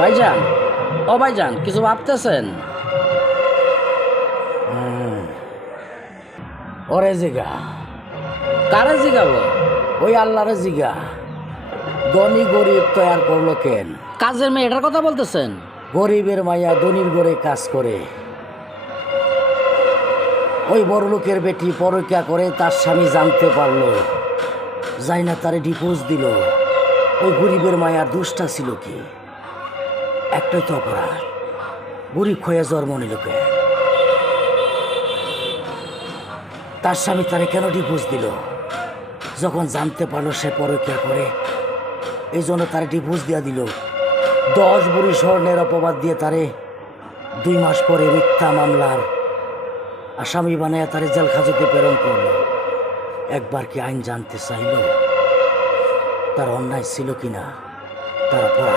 ভাইজান ও ভাইজান কিছু ভাবতেছেন? ওরে জিগা কারে জিগাবো ওই আল্লাহরে জিগা। ধনী গরিব তৈয়ার করল কেন? কাজের মেয়ে এটার কথা বলতেছেন? গরিবের মাইয়া ধনির ঘরে কাজ করে। ওই বড় লোকের বেটি পরকিয়া করে তার স্বামী জানতে পারল। যাই না তারে ডিপোজ দিল। ওই গরিবের মায়া দুষ্টা ছিল কি? একটাই তো অপরাধ। গরিব খয়ে জন্ম নিল কেন তার স্বামী তারে কেন ডিভোর্স দিল? যখন জানতে পারল সে পরকিয়া করে, এই জন্য তারে ডিভোর্স দিয়া দিল। দশ বুড়ি স্বর্ণের অপবাদ দিয়ে তারে দুই মাস পরে মিথ্যা মামলার আসামি বানায় তারে জেল খাজতে প্রেরণ করল। একবার কি আইন জানতে চাইল? তার অন্যায় ছিল কিনা? তার অপরাধ